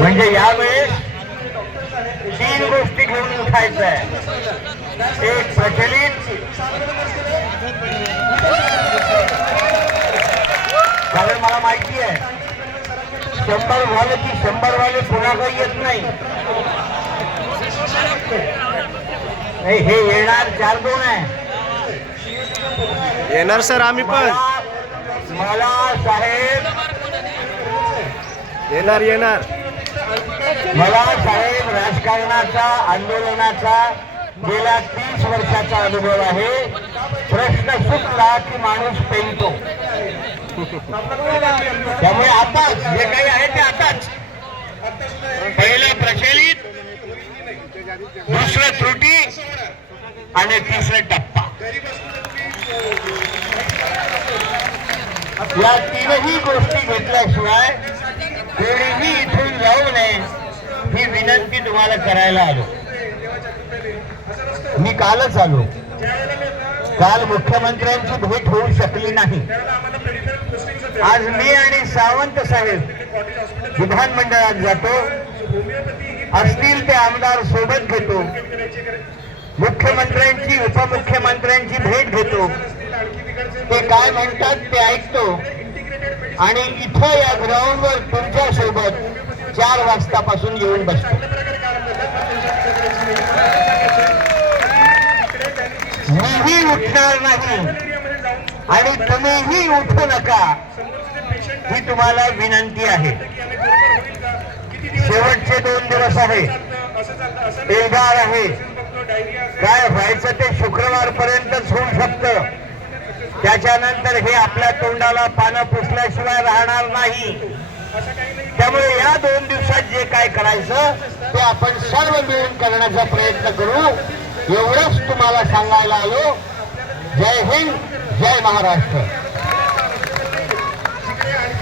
म्हणजे यावेळेस तीन गोष्टी घेऊन उठायचं आहे. एक प्रचलित, कारण मला माहिती आहे 100 झालं की 100 वाले पुन्हा काही येत नाही. हे येणार 4-2 आहे. येणार सर आम्ही पण. मला साहेब येणार. मला साहेब राजकारणाचा, आंदोलनाचा गेल्या 30 वर्षाचा अनुभव आहे. प्रश्न सुटला की माणूस पेलतो. त्यामुळे आता जे काही आहे ते आताच. पहिलं प्रचलित, दुसरं त्रुटी आणि तिसरं टप्पा. या तीनही गोष्टी घेतल्याशिवाय कोणीही इथून जाऊ नये ही विनंती तुम्हाला करायला आलो. मी कालच आलो. काल मुख्यमंत्र्यांची भेट होऊ शकली नाही. आज मी आणि सावंत साहेब विधानमंडळात जातो. असतील ते आमदार सोबत घेतो. मुख्यमंत्र्यांची, उपमुख्यमंत्र्यांची भेट घेतो. ते काय म्हणतात ते ऐकतो आणि इथं या ग्राउंडवर तुमच्या सोबत 4 वाजतापासून येऊन बसतो. मीही उठणार नाही आणि तुम्हीही उठू नका ही तुम्हाला विनंती आहे. शेवटचे 2 दिवस आहे. एल्गार आहे. काय व्हायचं ते शुक्रवार पर्यंतच होऊ शकतं. त्याच्यानंतर हे आपल्या तोंडाला पानं पुसल्याशिवाय राहणार नाही. त्यामुळे या 2 दिवसात जे काय करायचं ते आपण सर्व मिळून करण्याचा प्रयत्न करू. एवढंच तुम्हाला सांगायला आलो. जय हिंद, जय महाराष्ट्र.